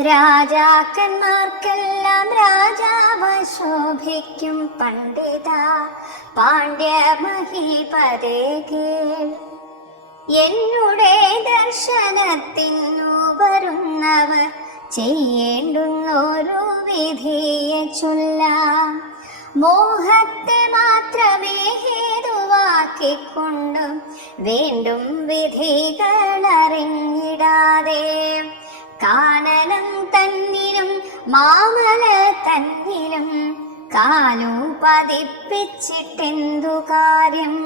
രാജാക്കന്മാർക്കെല്ലാം രാജാവ് ശോഭിക്കും പണ്ഡിത. പാണ്ഡ്യ മഹീപതേ കേൾ. എന്നുടെ ദർശനത്തിനു വരുന്നവർ ചെയ്യേണ്ടുന്നൊരു വിധിയെ ചൊല്ലാം. മോഹത്തെ മാത്രമേ ഹേതുവാക്കിക്കൊണ്ടും വീണ്ടും വിധികൾ അറിഞ്ഞിടാതെ കാനനം തന്നിലും മാമല തന്നിലും കാലു പതിപ്പിച്ചിട്ടെന്തു കാര്യം?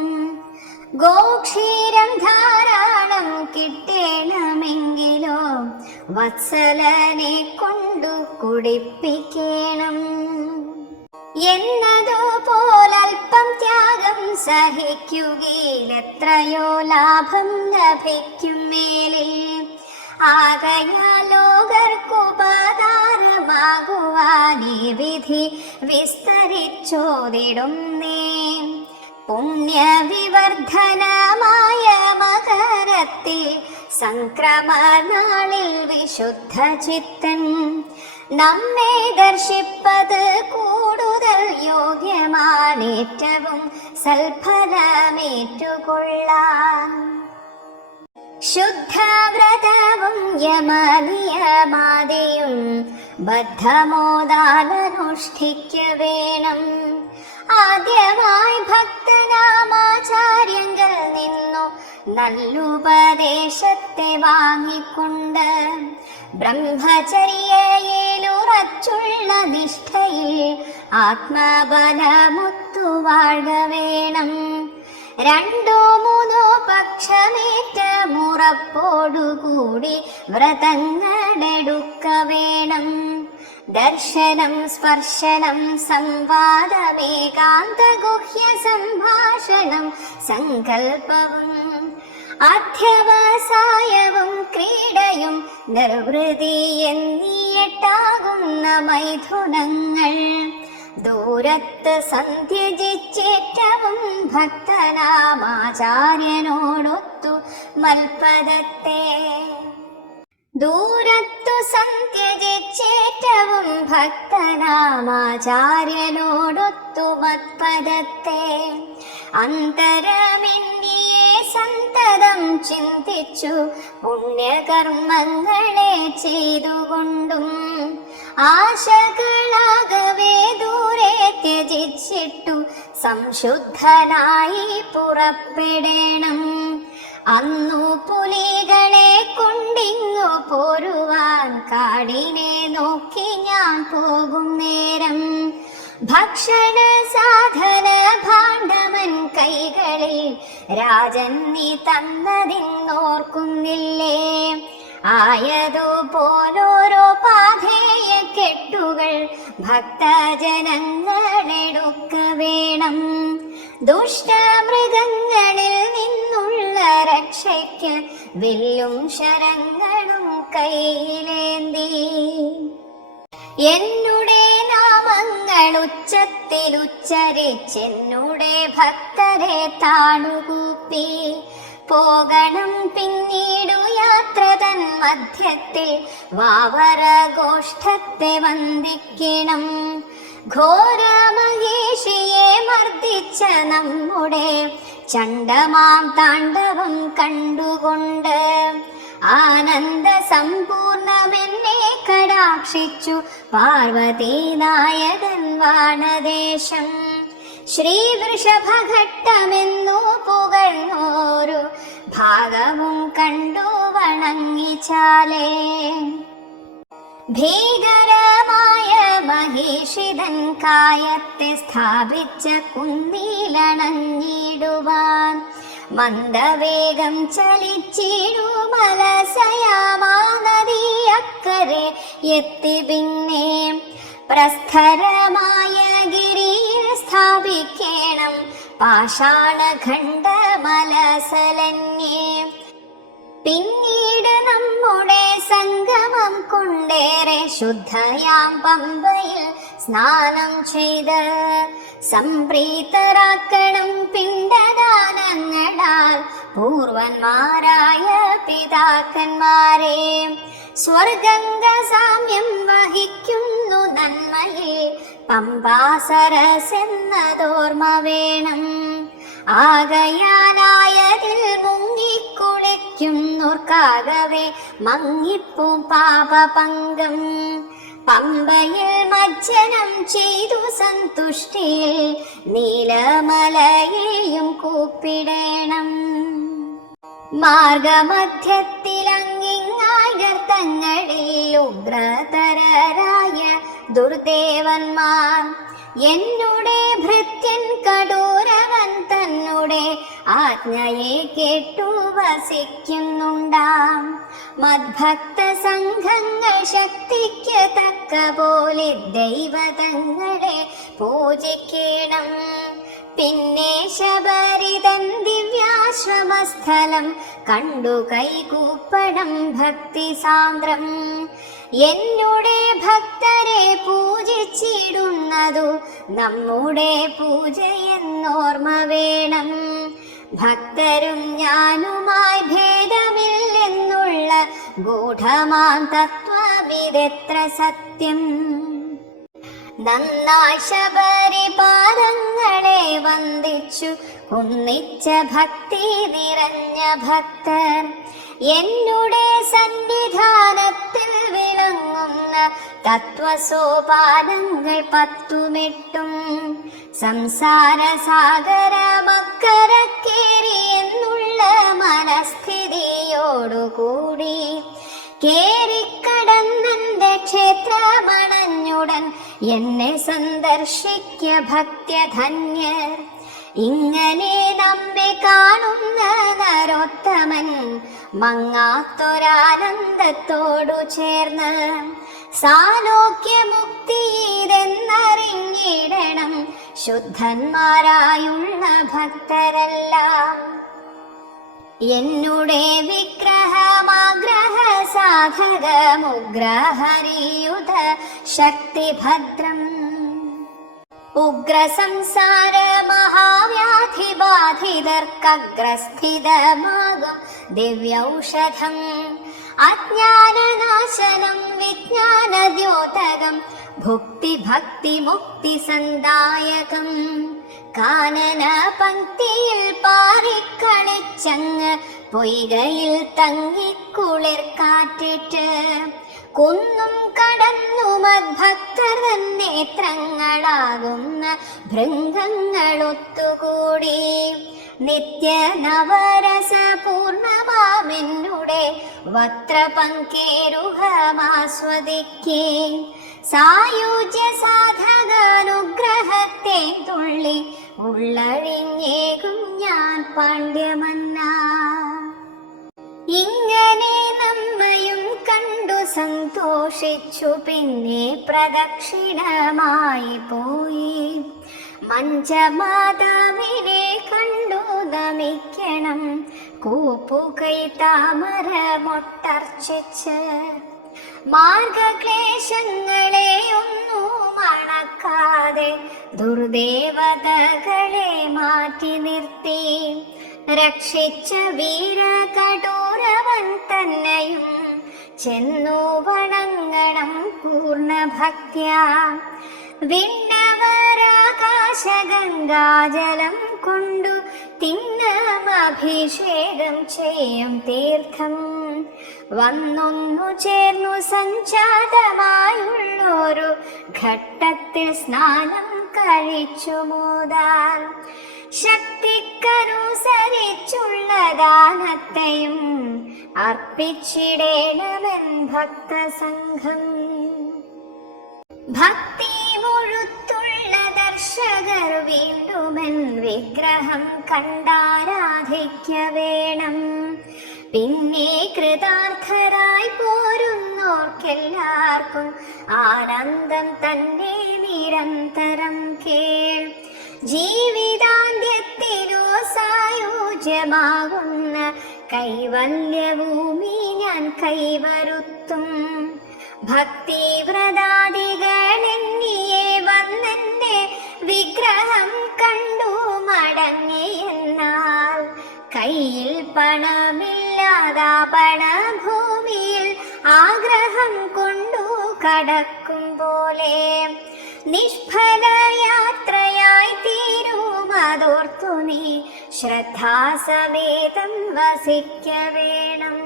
ഗോക്ഷീരം ധാരാളം കിട്ടണമെങ്കിലോ വത്സലനെ കൊണ്ടു കുടിപ്പിക്കണം. എന്നതോ പോലൽപ്പം ത്യാഗം സഹിക്കുകയിലെത്രയോ ലാഭം ലഭിക്കും മേലിൽ. ആകയാലോകർക്കുപകാരമാകുവാനീ വിധി വിസ്തരിച്ചോതിടുന്നേ. പുണ്യവിവർദ്ധനമായ മകരത്തിൽ സംക്രമനാളിൽ വിശുദ്ധ ചിത്തൻ നമ്മെ ദർശിപ്പത് കൂടുതൽ യോഗ്യമാണേറ്റവും സൽഫലമേറ്റുകൊള്ളാൻ ശുദ്ധവ്രതവും യമനിയമാതെയും ബദ്ധമോദാലനുഷ്ഠിക്ക വേണം. ആദ്യമായി ഭക്തനാമാചാര്യങ്ങൾ നിന്നു നല്ലുപദേശത്തെ വാങ്ങിക്കൊണ്ട് ബ്രഹ്മചര്യയിലുറച്ചുള്ള നിഷ്ഠയിൽ ആത്മബലമുത്തു വാഴ വേണം. രണ്ടോ മൂന്നോ പക്ഷമേറ്റ മുറപ്പോടുകൂടി വ്രതങ്ങളെടുക്ക വേണം ദർശനം സ്പർശനം സംവാദമേകാന്ത ഗുഹ്യ സംഭാഷണം സങ്കല്പവും അധ്യവസായവും ക്രീഡയും നിർവൃതി എന്നീയെട്ടാകുന്ന മൈഥുനങ്ങൾ. ദൂരത്ത് സന്ധ്യജിച്ചേറ്റവും ഭക്തനാമാചാര്യനോടൊത്തു മൽപദത്തെ. ദൂരത്തു സന്ധ്യജിച്ചേറ്റവും ഭക്തനാമാചാര്യനോടൊത്തു മത്പദത്തെ അന്തരമിന്നിയെ സന്തതം ചിന്തിച്ചു. പുണ്യകർമ്മങ്ങളെ ചെയ്തുകൊണ്ടും ആശകളാകവേ ദൂരെ ത്യജിച്ചിട്ടു. സംശുദ്ധനായി പുറപ്പെടണം. അന്നു പുലികളെ കൊണ്ടിങ്ങു പോരുവാൻ കാടിനെ നോക്കി ഞാൻ പോകും നേരം. ഭക്ഷണ സാധന ഭാണ്ഡമൻ കൈകളിൽ രാജൻ നീ തന്നതിന്നോർക്കുന്നില്ലേ? ആയതുപോലോരോ പാധേയ കെട്ടുകൾ ഭക്തജനങ്ങളെടുക്ക വേണം. ദുഷ്ടമൃഗങ്ങളിൽ നിന്നുള്ള രക്ഷയ്ക്ക് വില്ലും ശരങ്ങളും കയ്യിലേന്തി. എന്നുടെ നാമങ്ങൾ ഉച്ചത്തിൽ ഉച്ചരിച്ചെന്നുടെ ഭക്തരെ താണുകൂപ്പി. പോകണം പിന്നീടു യാത്ര തൻ മധ്യത്തിൽ. വാവരഗോഷ്ഠത്തെ വന്ദിക്കണം. ഘോര മഹേഷിയെ മർദ്ദിച്ച നമ്മുടെ ചണ്ടമാം താണ്ഡവം കണ്ടുകൊണ്ട്. ആനന്ദ സമ്പൂർണമെന്നെ കടാക്ഷിച്ചു പാർവതി നായകൻ വാണദേശം ശ്രീ വൃഷഭഘട്ടമെന്നു പുകഴ്ന്നോരു ഭാഗവും കണ്ടു വണങ്ങിച്ചാലേ ഭീകരമായ മഹിഷിതൻ കായത്തെ സ്ഥാപിച്ച കുന്നിലണഞ്ഞിടുവാൻ മന്ദവേഗം ചലിച്ചിടു മലസയാമാ നദി അക്കരെ എത്തി പിന്നെ പ്രസ്ഥരമായ ഗിരിയിൽ സ്ഥാപിക്കണം. പാഷാണഖണ്ഡ മലസലന്യേ. പിന്നീട് നമ്മുടെ സംഗമം കൊണ്ടേറെ ശുദ്ധയാം പമ്പയിൽ സ്നാനം ചെയ്ത് സംപ്രീതരാക്കണം പിണ്ടദാനങ്ങളാൽ പൂർവന്മാരായ പിതാക്കന്മാരെ. സ്വർഗംഗ സാമ്യം വഹിക്കുന്നു സീമയിൽ പമ്പാസരസെന്നതോർമ്മ വേണം ആകയാലായതിൽ മുങ്ങിക്കുളിക്കുന്നോർക്കാകവേ മങ്ങിപ്പും പാപപങ്കം. പമ്പയിൽ മജ്ജനം ചെയ്തു സന്തുഷ്ടിയിൽ നീലമലയെയും കൂപ്പിടേണം. മാർഗമധ്യത്തിൽ അങ്ങിങ്ങായി ഗർത്തങ്ങളിൽ ഉഗ്രതരരായ ദുർദേവന്മാർ. എന്നുടെ ഭൃത്യൻ കടൂരവൻ തന്നുടെ ആജ്ഞയെ കേട്ടു വസിക്കുന്നുണ്ടാം. മദ്ഭക്ത സംഘങ്ങൾ ശക്തിക്ക് തക്ക പോലെ ദൈവതങ്ങളെ പൂജിക്കണം. പിന്നെ ശബരിതൻ ദിവ്യാശ്രമസ്ഥലം കണ്ടു കൈകൂപ്പണം ഭക്തി സാന്ദ്രം എന്നുടെ ഭക്തരെ പൂജിച്ചിടുന്നതു നമ്മുടെ പൂജയെന്നോർമ്മ വേണം. ഭക്തരും ഞാനുമായി ഭേദമില്ലെന്നുള്ള ഗൂഢമാം തത്വവിതെത്ര സത്യം. നന്നായി ശബരിപാദങ്ങളെ വന്ദിച്ചു ഒന്നിച്ച ഭക്തി നിറഞ്ഞ ഭക്തർ എന്നുടെ സന്നിധാനത്തിൽ വിളങ്ങുന്ന തത്വസോപാനങ്ങൾ പത്തുമെട്ടും സംസാര സാഗര മക്കരക്കേറി എന്നുള്ള മനസ്ഥിതിയോടുകൂടി കേറിക്കടന്നെന്റെ ക്ഷേത്രമണഞ്ഞുടൻ എന്നെ സന്ദർശിക്ക ഭക്ത്യധന്യർ. ഇങ്ങനെ നമ്മെ കാണുന്ന നരോത്തമൻ മങ്ങാത്തൊരാനന്ദത്തോടു ചേർന്ന് സാലോക്യമുക്തി ഇതെന്നറിഞ്ഞിടണം ശുദ്ധന്മാരായുള്ള ഭക്തരെല്ലാം. എന്നുടെ വിഗ്രഹമാഗ്രഹ സാധകമുഗ്രഹരിയുധ ശക്തിഭദ്രം ഉഗ്രസംസാര മഹാവ്യാധി ബാധിതർക്കഗ്രസ്ഥിതമാകും ദിവ്യൗഷധം അജ്ഞാനനാശനം വിജ്ഞാനദ്യോതകം ഭുക്തി ഭക്തി മുക്തി സന്ദായകം കാനന പങ്ക്തിയിൽ പാറിക്കളിച്ചങ്ങ് പൊയ്കയിൽ തങ്ങിക്കുളിർ കാറ്റിട്ട് കുന്നും കടന്നു മദ്ഭക്തർ നേത്രങ്ങളാകുന്ന ഭൃംഗങ്ങളൊത്തുകൂടി. നിത്യ നവരസ പൂർണമാമെന്നുടെ വത്രപങ്കേരുഹമാസ്വദിക്കേ സായുജ്യ സാധകാനുഗ്രഹത്തെ തുള്ളി ഉള്ളഴിഞ്ഞേകും ഞാൻ പാണ്ഡ്യമന്ന. ഇങ്ങനെ സന്തോഷിച്ചു പിന്നെ പ്രദക്ഷിണമായി പോയി. മഞ്ചമാതാവിനെ കണ്ടു നമിക്കണം. കൂപ്പുകൈ താമര മൊട്ടർച്ചിച്ച് മാർഗക്ലേശങ്ങളെ ഒന്നു മണക്കാതെ ദുർദേവതകളെ മാറ്റി നിർത്തി. രക്ഷിച്ച വീരകടൂരവൻ തന്നെയും ചെന്നു വണങ്ങണം പൂർണഭക്ത്യ വിണ്ണവരാകാശഗംഗാജലം കൊണ്ടു തിന്നമഭിഷേകം ചെയ്യും തീർത്ഥം. വന്നൊന്നു ചേർന്നു സഞ്ചാതമായുള്ളൊരു ഘട്ടത്തിൽ സ്നാനം കഴിച്ചു മോദാൻ. ശക്തിക്കനുസരിച്ചുള്ള ദാനത്തെയും അർപ്പിച്ചിടേണമെൻ ഭക്തസംഘം. ഭക്തി മുഴുത്തുള്ള ദർശകർ വീണ്ടുമെൻ വിഗ്രഹം കണ്ടാരാധിക്ക വേണം പിന്നെ കൃതാർത്ഥരായി പോരുന്നോർക്കെല്ലാവർക്കും ആനന്ദം തന്നെ നിരന്തരം കേൾ. ജീവിതാന്ത്യത്തിനോ സായുജ്യമാകുന്ന കൈവല്യഭൂമി ഞാൻ കൈവരുത്തും. ഭക്തിവ്രതാദികളെന്നിയെ വന്നെന്റെ വിഗ്രഹം കണ്ടു മടങ്ങിയെന്നാൽ കയ്യിൽ പണമില്ലാതാ പണഭൂമിയിൽ ആഗ്രഹം കൊണ്ടു കടക്കും പോലെ. നിഷ്ഫല യാത്രയായി തീരുമതോർത്തു നീ ശ്രദ്ധാസമേതം വസിക്ക വേണം.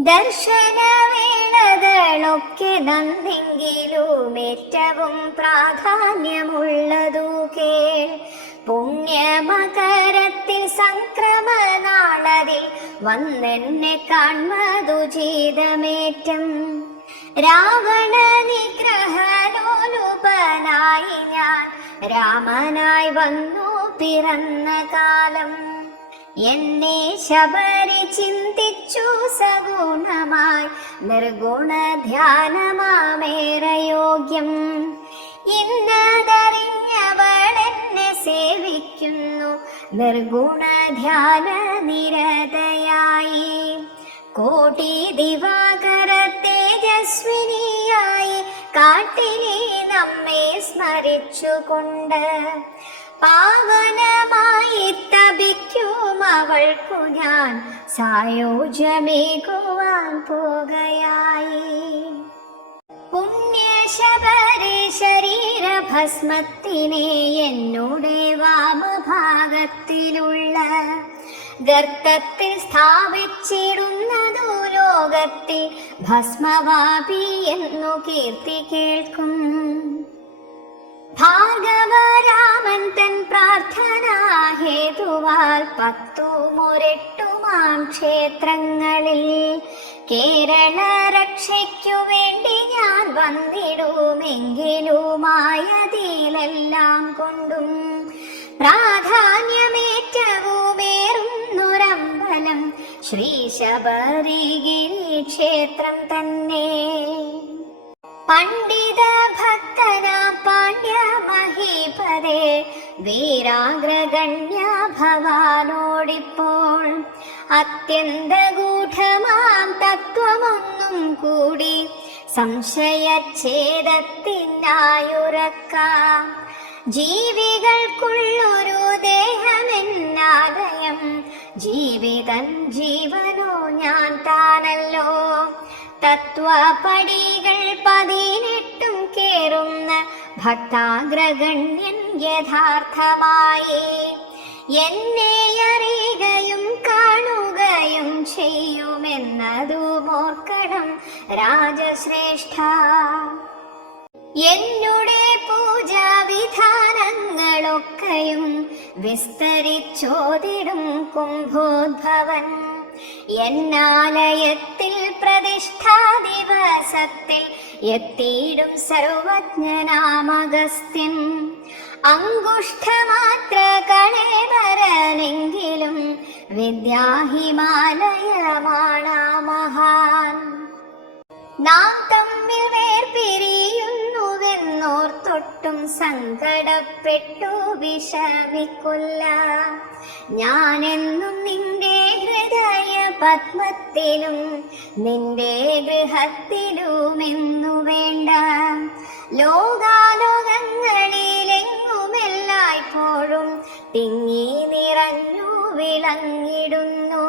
ദർശന വേളകളൊക്കെ നന്നെങ്കിലും ഏറ്റവും പ്രാധാന്യമുള്ളതു കേൾ. പുണ്യമകരത്തിൽ സംക്രമനാളതിൽ വന്നെന്നെ കാൺമതു ജീതമേറ്റം രാവണ നിഗ്രഹനോലുപനായി ഞാൻ രാമനായി വന്നു പിറന്ന കാലം എന്നെ ശബരി ചിന്തിച്ചു സഗുണമായി. നിർഗുണ ധ്യാനമാമേറയോഗ്യം ഇന്നതറിഞ്ഞവൾ എന്നെ സേവിക്കുന്നു. നിർഗുണ ധ്യാന നിരതയായി. കോടി ദിവാകര തേജസ്വിനിയായി. കാട്ടിലെ നമ്മെ സ്മരിച്ചുകൊണ്ട് പാവനമായി തപിക്കും അവൾക്കു ഞാൻ സായോജ്യമേകുവാൻ പോകയായി പുണ്യശബരി ശരീരഭസ്മത്തിനെ എന്നോടെ വാമഭാഗത്തിലുള്ള ഗർത്തത്തിൽ സ്ഥാപിച്ചിടുന്നതു ലോകത്തിൽ ഭസ്മവാപി എന്നു കീർത്തി കേൾക്കും. ഭാർഗവരാമൻ തൻ പ്രാർത്ഥന ഹേതുവാൽ പത്തു മുരട്ടുമാം ക്ഷേത്രങ്ങളിൽ. കേരള രക്ഷയ്ക്കു വേണ്ടി ഞാൻ വന്നിടുമെങ്കിലുമായതിലെല്ലാം കൊണ്ടും പ്രാധാന്യമേറ്റവുമേറുന്നൊരമ്പലം ശ്രീ ശബരിഗിരി ക്ഷേത്രം തന്നെ. പണ്ഡിത മഹീപതേ വീരാഗ്രഗണ്യ ഭവാനോടിപ്പോൾ അത്യന്ത ഗൂഢമാം തത്വമൊന്നും കൂടി സംശയച്ഛേദത്തിനായുറക്കാം. ജീവികൾക്കുള്ളൊരു ദേഹമെന്നാലയം ജീവിതൻ ജീവനോ ഞാൻ താനല്ലോ. തത്വപടികൾ പതിനെട്ടും കേറുന്ന ഭക്താഗ്രഗണ്യൻ യഥാർത്ഥമായി. എന്നെ അറിയുകയും കാണുകയും ചെയ്യുമെന്നതു മോർക്കണം രാജശ്രേഷ്ഠ. എന്നുടെ പൂജാവിധാനങ്ങളൊക്കെയും വിസ്തരിച്ചോതിടും കുംഭോദ്ഭവൻ. എന്നാലയത്തിൽ പ്രതിഷ്ഠാ ദിവസത്തിൽ എത്തിയിടും സർവജ്ഞനാമഗസ്ത്യൻ. അങ്കുഷ്ഠമാത്ര കണേവരനെങ്കിലും വിദ്യാഹിമാലയമാണാ മഹാൻ. നാം വേർപിരിയുന്നുവെന്നോർത്തൊട്ടും സങ്കടപ്പെട്ടു വിഷമിക്കൊല്ല. ഞാനെന്നും നിന്റെ ഹൃദയ പത്മത്തിലും നിന്റെ ഗൃഹത്തിലുമെന്നു വേണ്ട. ലോകാലോകങ്ങളിലെങ്ങുമെല്ലായ്പ്പോഴും തിങ്ങി നിറഞ്ഞു വിളങ്ങിടുന്നു.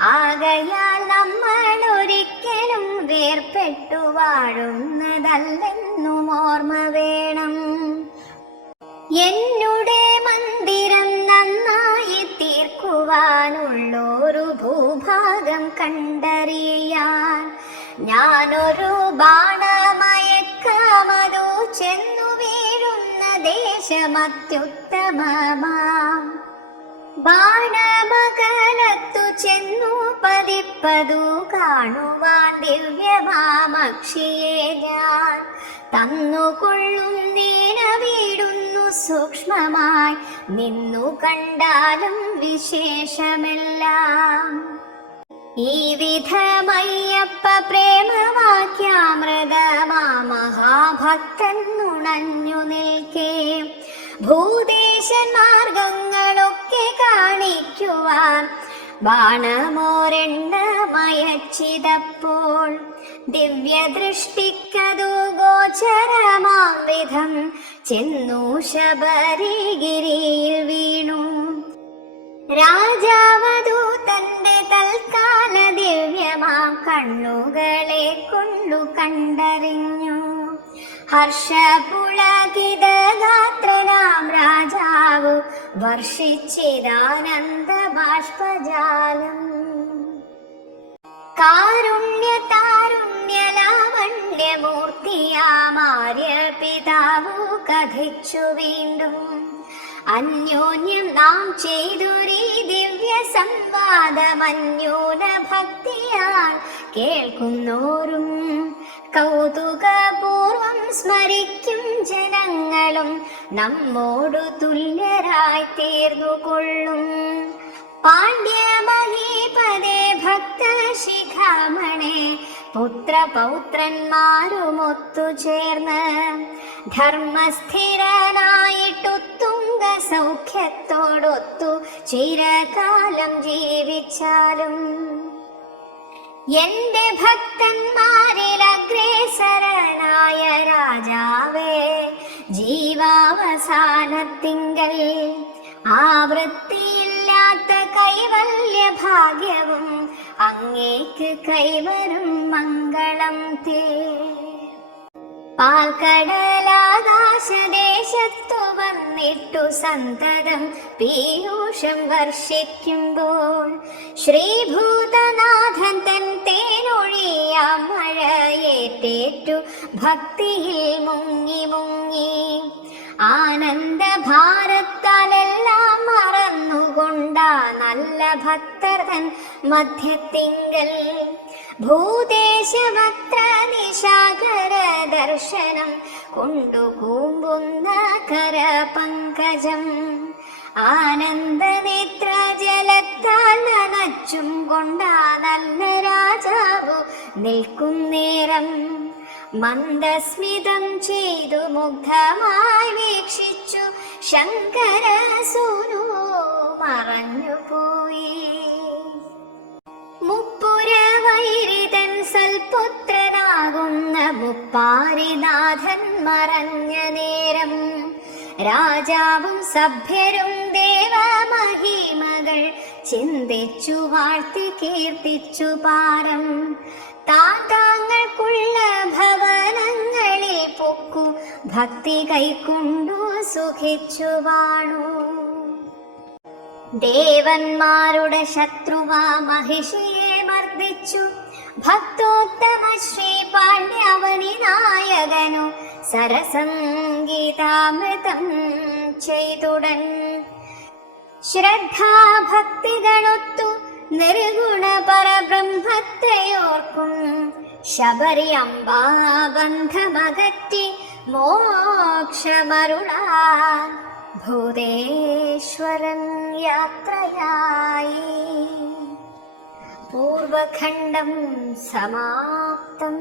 ആകയാൽ നമ്മൾ ഒരിക്കലും വേർപെട്ടു വാഴുന്നതല്ലെന്നും ഓർമ്മ എന്നുടെ മന്ദിരം നന്നായി തീർക്കുവാനുള്ളൊരു ഭൂഭാഗം കണ്ടറിയാൻ ഞാനൊരു ബാണമയക്കാമതോ ചെന്നു വീഴുന്ന ദേശമത്യുത്തമമാം. ബാണമകലത്തു ചെന്നു പതിപ്പതു കാണുവാൻ ദിവ്യമാമക്ഷിയെ ഞാൻ തന്നുകൊള്ളും നീന സൂക്ഷ്മമായി നിന്നു കണ്ടാലും വിശേഷമെല്ലാം. ഈ വിധമയ്യപ്പ പ്രേമവാക്യാമൃതമാ മഹാഭക്തൻ നുണഞ്ഞു നിൽക്കേ. ഭൂദേശൻ മാർഗങ്ങളൊക്കെ കാണിക്കുവാൻ ബാണമോരെണ്ണമയച്ചിതപ്പോൾ ദിവ്യദൃഷ്ടിക്കതു ഗോചരമാം വിധം ചെന്നു ശബരിഗിരിയിൽ വീണു. രാജാവതു തന്റെ തൽക്കാല ദിവ്യമാം കണ്ണുകളെ കൊണ്ടു കണ്ടറിഞ്ഞു. ഹർഷപുളകിതഗാത്രനാം രാജാവു വർഷിച്ചിരാനന്ദ ബാഷ്പജാലം കാരുണ്യ താരുണ്യ ലാവണ്യമൂർത്തിയാമാര്യ പിതാവു കഥിച്ചു വീണ്ടും. അന്യോന്യം നാം ചെയ്തൊരീ ദിവ്യ സംവാദമന്യൂന ഭക്തിയാൽ കേൾക്കുന്നോരും കൗതുകപൂർവം സ്മരിക്കും ജനങ്ങളും നമ്മോടു തുല്യരായി തീർന്നുകൊള്ളും. പാണ്ഡ്യമഹീപദേ ഭക്ത ശിഖാമണേ പുത്രപൗത്രന്മാരുമൊത്തു ചേർന്ന് ധർമ്മസ്ഥിരനായിട്ടുത്തുങ്ക സൗഖ്യത്തോടൊത്തു ചിരകാലം ജീവിച്ചാലും എന്റെ ഭക്തന്മാരിൽ അഗ്രേസരനായ രാജാവേ ജീവാവസാനത്തിങ്കൽ ആവൃത്തിയില്ലാത്ത കൈവല്യ ഭാഗ്യവും അങ്ങേക്ക് കൈവരും മംഗളം തേ. പാൽക്കടലാകാശദേശത്തു വന്നിട്ടു സന്തതം പീയൂഷം വർഷിക്കുമ്പോൾ ശ്രീഭൂതനാഥൻ തൻ തേനൊഴിയ മഴയേറ്റേറ്റു ഭക്തിയിൽ മുങ്ങി മുങ്ങി. ആനന്ദ ഭാരത്താലെല്ലാം മറന്നുകൊണ്ടാ നല്ല ഭക്തർ തൻ മധ്യത്തിങ്കൽ. ഭൂദേശവക്ത്ര നിശാകര ദർശനം കൊണ്ടു കൂമ്പുന്ന കര പങ്കജം. ആനന്ദനേത്ര ജലത്താൽ നനച്ചും കൊണ്ടാ നല്ല രാജാവു നിൽക്കും നേരം. മന്ദസ്മിതം ചെയ്തു മുഗ്ധമായി വീക്ഷിച്ചു ശങ്കര മറഞ്ഞു മറഞ്ഞുപോയി മുപ്പാരിനാഥൻ മറഞ്ഞ നേരം. രാജാവും സഭ്യരും ദേവമഹിമകൾ ചിന്തിച്ചു വാഴ്ത്തി കീർത്തിച്ചു പാരം. താങ്കൾക്കുള്ള ഭവനങ്ങളിൽ പൊക്കു ഭക്തി കൈക്കൊണ്ടു സുഖിച്ചു വാണു. ദേവന്മാരുടെ ശത്രുവാ മഹിഷിയെ മർദ്ദിച്ചു. ഭക്തോത്തമ ശ്രീ പാണ്ഡ്യവനി നായകനു സരസംഗീതാമൃതം ചെയ്തുടൻ. ശ്രദ്ധാഭക്തികളൊത്തു നിർഗുണ പരബ്രഹ്മത്തെയോർക്കും ശബരി അംബാബന്ധമകറ്റി മോക്ഷമരുളാൻ ഭൂതേശ്വരൻ യാത്രയായി. പൂർവഖണ്ഡം സമാപ്തം.